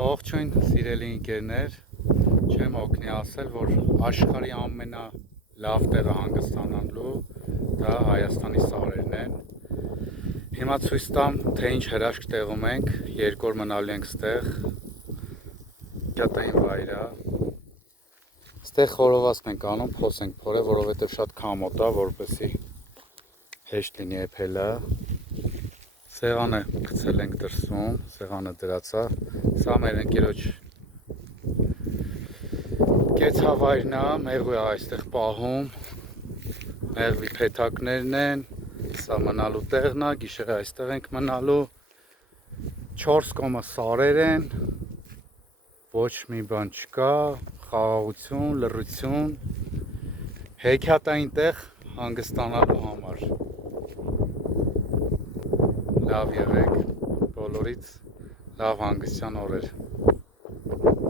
Ողջույն, սիրելի ընկերներ, չեմ օգնի ասել, որ աշխարհի ամենալավ տեղը հանգստանալու դա Հայաստանի սարերն են։ Հիմա ցույց տամ, թե ինչ հրաշք տեղում ենք, 2 օր մնալու ենք ստեղ։ Գյատային վայր է։ Ստեղ խորովածն ենք անում, փոս ենք փորել, որովհետև շատ քամոտ է, որպեսզի հեշտ լինի էփելը։ Սեղանը գցել ենք դրսում, սեղանը դրած է։ Սա մեր ընկերոջ կեցավայրն է, մեղու է այստեղ պահում, մեղվի փեթակներն են, սա մնալու տեղն է, գիշերը այստեղ ենք մնալու, 4 կոմը սարեր են, ոչ մի բան չկա, խաղաղություն, լռություն, հեքիաթային տեղ հանգստանալու համար։ Լավ եղեք, բոլորից լավ հանգստյան օրեր։